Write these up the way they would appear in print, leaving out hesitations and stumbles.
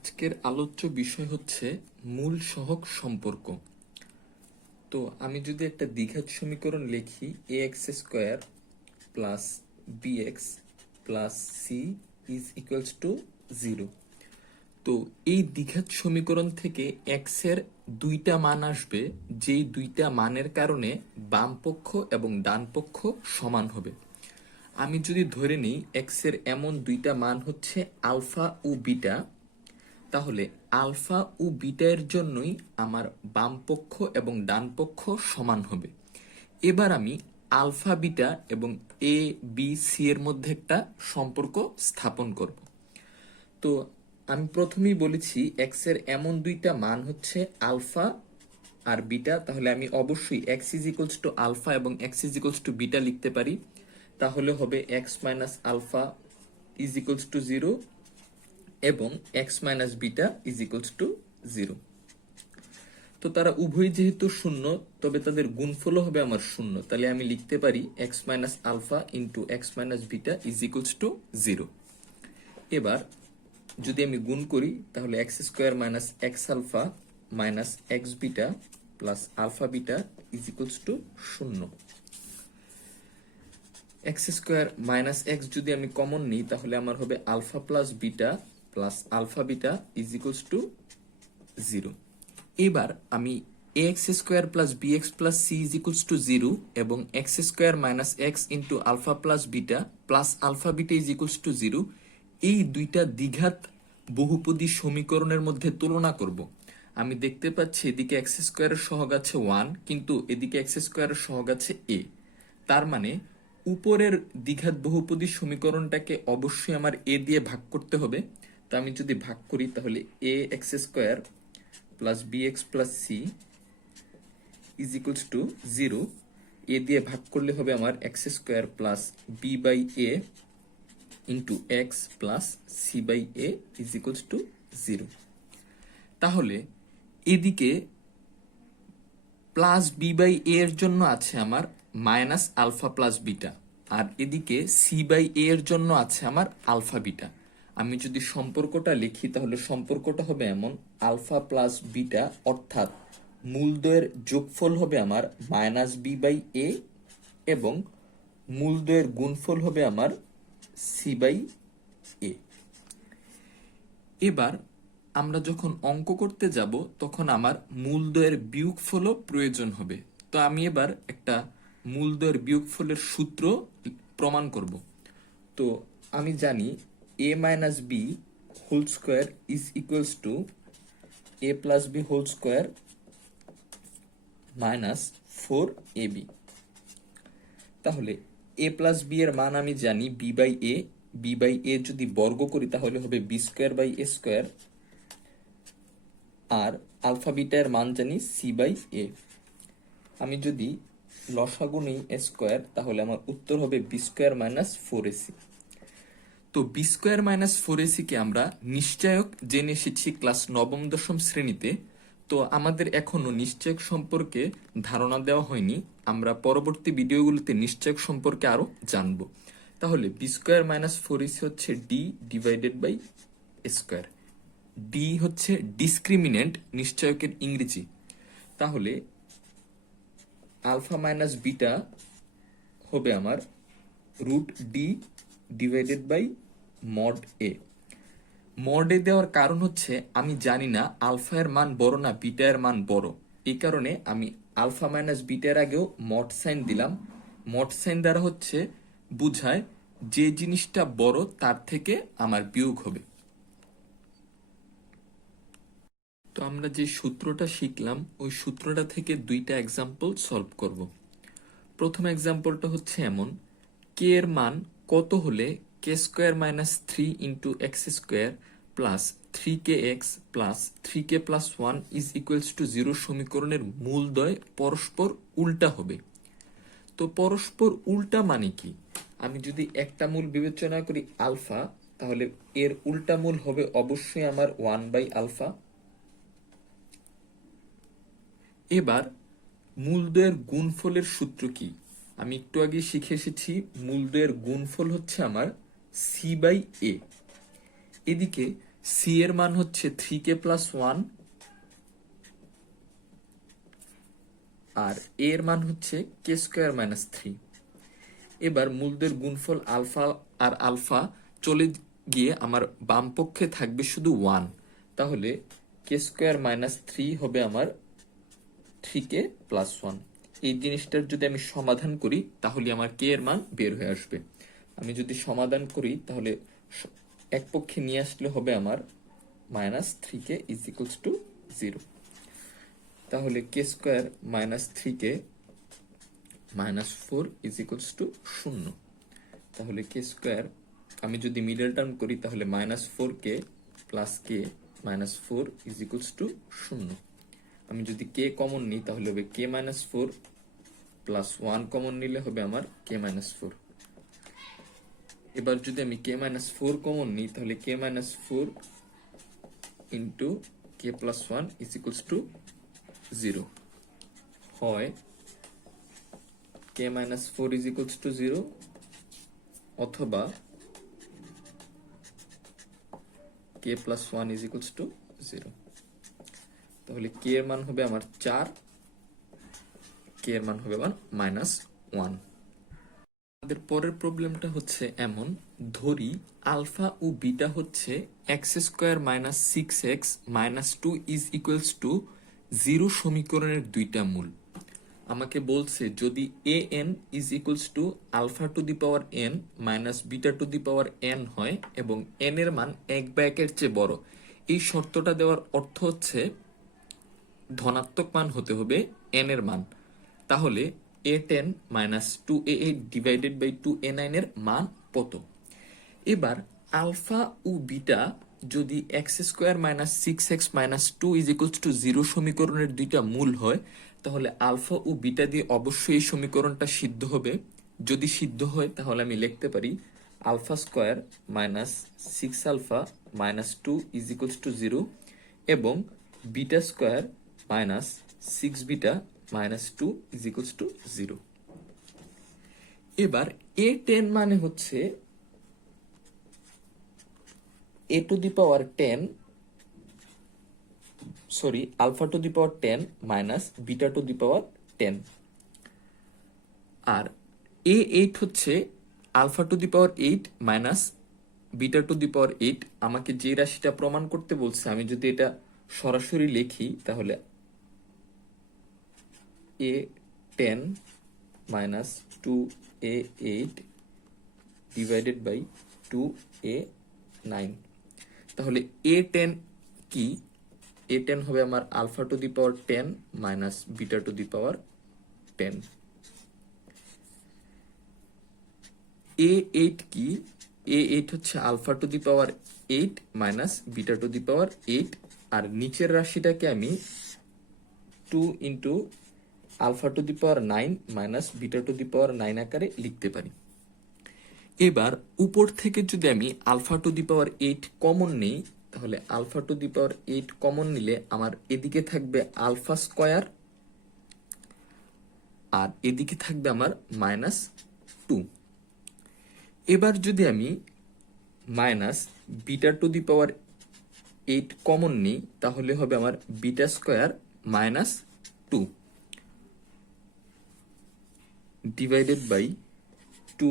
আজকের আলোচ্য বিষয় হচ্ছে মূল সহগ সম্পর্ক। তো আমি যদি একটা দ্বিঘাত সমীকরণ লিখি ax² plus bx plus c is equals to 0। তো এই দ্বিঘাত সমীকরণ থেকে x এর দুইটা মান আসবে, যেই দুইটা মানের কারণে বাম পক্ষ এবং ডান পক্ষ সমান হবে। আমি যদি ধরে নিই x এর এমন দুইটা মান হচ্ছে আলফা ও বিটা, তাহলে আলফা ও বিটা এর জন্যই আমার বাম পক্ষ এবং ডান পক্ষ সমান হবে। এবার আমি আলফা বিটা এবং এ বি সি এর মধ্যে একটা সম্পর্ক স্থাপন করব। তো আমি প্রথমেই বলেছি এক্স এর এমন দুইটা মান হচ্ছে আলফা আর বিটা, তাহলে আমি অবশ্যই x is equals to alpha এবং x is equals to beta লিখতে পারি। তাহলে হবে x minus alpha is equals to 0 এবং x minus beta is equals to 0। তো তারা উভয় যেহেতু শূন্য, তবে তাদের গুণফলও হবে আমার শূন্য, তাহলে আমি লিখতে পারি x minus alpha into x minus beta is equals to 0। এবার যদি আমি গুণ করি তাহলে x square minus x alpha minus x beta plus alpha beta is equals to 0। X square minus x যদি আমি কমন নিই তাহলে আমার হবে alpha plus beta plus alpha beta is equals to 0। এবার আমি x square plus b x plus c is equals to 0 এবং x square minus x into alpha plus beta plus alpha beta is equals to 0 এই দুইটা দ্বিঘাত বহুপদী সমীকরণের মধ্যে তুলনা করব। আমি দেখতে পাচ্ছি এদিকে এক্স স্কোয়ারের সহগ আছে 1, কিন্তু এদিকে এক্স স্কোয়ারের সহগ আছে a। তার মানে উপরের দ্বিঘাত বহুপদী সমীকরণটাকে অবশ্যই আমার a দিয়ে ভাগ করতে হবে। তো আমি যদি ভাগ করি তাহলে a x square plus b x plus c is equals to 0, a দিয়ে ভাগ করলে হবে আমার x square plus b by a into x plus c by a is equals to 0। তাহলে এদিকে প্লাস বি বাই এ এর জন্য আছে আমার মাইনাস আলফা প্লাস বিটা, আর এদিকে সি বাই এ এর জন্য আছে আমার আলফা বিটা। আমি যদি সম্পর্কটা লিখি তাহলে সম্পর্কটা হবে এমন আলফা প্লাস বিটা, অর্থাৎ মূলদ্বয়ের যোগফল হবে আমার মাইনাস বি বাই এ এবং মূলদ্বয়ের গুণফল হবে আমার সি বাই এ। এবার আমরা যখন অঙ্ক করতে যাব তখন আমার মূলদ্বয়ের বিয়োগফলও প্রয়োজন হবে। তো আমি এবার একটা মূলদ্বয়ের বিয়োগফলের সূত্র প্রমাণ করব। তো আমি জানি a minus b whole square is equals to a plus b whole square minus 4ab। তাহলে a প্লাস বি এর মান আমি জানি বি বাই এ যদি বর্গ করি তাহলে হবে b square by a square, আর আলফা বিটা এর মান জানি সি বাই এ। আমি যদি লসাগু নেই এ স্কোয়ার তাহলে আমার উত্তর হবে বি স্কোয়ার মাইনাস 4ac। তো বি স্কোয়ার মাইনাস 4ac কে আমরা নিশ্চয়ক জেনে এসেছি ক্লাস 9ম-10ম শ্রেণীতে। তো আমাদের এখনো নিশ্চয়ক সম্পর্কে ধারণা দেওয়া হয়নি, আমরা পরবর্তী ভিডিওগুলোতে নিশ্চয়ক সম্পর্কে আরো জানবো। তাহলে বি স্কোয়ার মাইনাস 4ac হচ্ছে D divided by square. D হচ্ছে ডিসক্রিমিনেন্ট নিশ্চয়কের ইংরেজি। তাহলে আলফা মাইনাস বিটা হবে আমার root D divided by mod a. Mod a দেওয়ার কারণ হচ্ছে আমি জানি না আলফা এর মান বড় না বিটা এর মান বড়, এই কারণে আমি আলফা মাইনাস বিটার আগেও মড সাইন দিলাম। মড সাইন দ্বারা হচ্ছে বুঝায় যে জিনিসটা বড় তার থেকে আমার বিয়োগ হবে। তো আমরা যে সূত্রটা শিখলাম ওই সূত্রটা থেকে দুইটা এক্সাম্পল সলভ করব। প্রথম এক্সাম্পলটা হচ্ছে এমন, কে এর মান কত হলে k square minus 3 into x square plus 3kx plus 3k plus 1 is equals to 0 সমীকরণের মূলদ্বয় পরস্পর উল্টা হবে। তো পরস্পর উল্টা মানে কি? আমি যদি একটা মূল বিবেচনা করি আলফা, তাহলে এর উল্টা মূল হবে অবশ্যই আমার 1 বাই আলফা। এবার মূলদ্বয়ের গুণফলের সূত্র কি? আমি একটু আগে শিখে এসেছি মূলদ্বয়ের গুণফল হচ্ছে আমার সি বাই এ। এদিকে সি এর মান হচ্ছে 3k প্লাস 1, আর এ এর মান হচ্ছে কে স্কোয়ার মাইনাস 3। এবার মূলদের গুণফল আলফা আর আলফা চলে গিয়ে আমার বাম পক্ষে থাকবে শুধু 1, তাহলে কে স্কোয়ার মাইনাস 3 হবে আমার 3k প্লাস 1। এই জিনিসটার যদি আমি সমাধান করি তাহলে আমার কে এর মান বের হয়ে আসবে। আমি যদি সমাধান করি তাহলে এক পক্ষে নিয়ে আসলে হবে আমার minus 3k is equals to 0। তাহলে k square minus 3k minus 4 is equals to 0। তাহলে কে স্কোয়ার আমি যদি মিডল টার্ম করি তাহলে minus 4k plus K minus 4 is equals to 0। আমি যদি কে কমন নিই তাহলে হবে কে মাইনাস 4 প্লাস 1 কমন নিলে হবে আমার কে মাইনাস 4। এবার যদি আমি কে মাইনাস 4 কমন নিই তাহলে k minus 4 into k plus 1 is equals to 0 হয় k minus 4 is equals to 0 অথবা k plus 1 is equals to 0। তাহলে কে এর মান হবে আমার 4, কে এর মান হবে আমার মাইনাস 1। আমাদের পরের প্রবলেমটা হচ্ছে এমন, ধরি আলফা ও বিটা হচ্ছে x square minus 6x minus 2 is equals to 0 সমীকরণের দুইটা মূল। আমাকে বলছে যদি a n is equals to alpha to the power n minus beta to the power n হয় এবং এন এর মান 1/1 চেয়ে বড়। এই শর্তটা দেওয়ার অর্থ হচ্ছে ধনাত্মক মান হতে হবে এন এর মান। তাহলে a10 minus 2a8 divided by 2a9 এর মান কত? এবার আলফা ও বিটা যদি x square minus 6x minus 2 is equals to 0 সমীকরণের দুইটা মূল হয়, তাহলে আলফা ও বিটা দিয়ে অবশ্যই এই সমীকরণটা সিদ্ধ হবে। যদি সিদ্ধ হয় তাহলে আমি লিখতে পারি alpha square minus 6 alpha minus 2 is equals to 0 এবং beta square minus 6 beta minus 2 is equals to 0। এবার a10 মানে হচ্ছে a to the power 10 sorry alpha to the power 10 minus beta to the power 10, আর a8 হচ্ছে alpha to the power 8 minus beta to the power 8। আমাকে যে রাশিটা প্রমাণ করতে বলছে আমি যদি এটা সরাসরি লিখি তাহলে a10 minus 2a8 divided by 2a9। তাহলে a10 কি? a10 হবে আমার alpha to the power 10 minus beta to the power 10। a8 কি? a8 হচ্ছে alpha to the power 8 minus beta to the power 8, আর নিচের রাশিটাকে আমি 2 into alpha to the power 9 minus beta to the power 9 আকারে লিখতে পারি। এবার উপর থেকে যদি আমি alpha to the power 8 common নেই তাহলে alpha to the power 8 common নিলে আমার এদিকে থাকবে আলফা স্কোয়ার আর এদিকে থাকবে আমার মাইনাস 2। এবার যদি আমি minus beta to the power 8 common নিই তাহলে হবে আমার beta square minus 2 divided by 2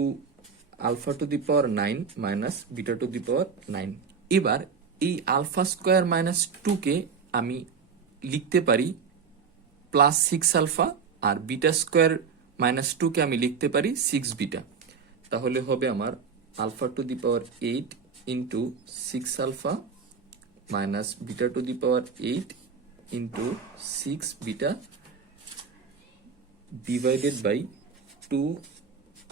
alpha to the power 9 minus beta to the power 9। এবার এই আলফা স্কোয়ার মাইনাস 2 কে আমি লিখতে পারি প্লাস 6 আলফা, আর বিটা স্কোয়ার মাইনাস 2 কে আমি লিখতে পারি 6 বিটা। তাহলে হবে আমার alpha to the power 8 into 6 alpha minus beta to the power 8 into 6 beta divided by 2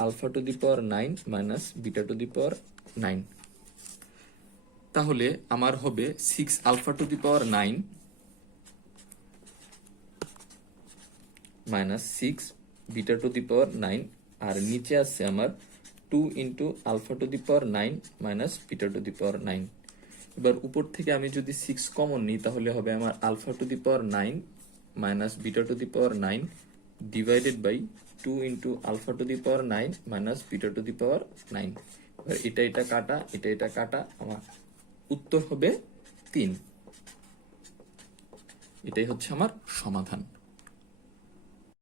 alpha to the power 9 minus beta to the power 9। তাহলে আমার হবে 6 alpha to the power 9 minus 6 beta to the power 9, আর নিচে আছে আমার 2 into alpha to the power 9 minus beta to the power 9। এবার উপর থেকে আমি যদি 6 কমন নিই তাহলে হবে আমার alpha to the power 9 minus beta to the power 9 divided by 2 into alpha to the power 9 minus beta to the power 9। এবার এটা কাটা, এটা কাটা, আমার উত্তর হবে 3। এটাই হচ্ছে আমার সমাধান।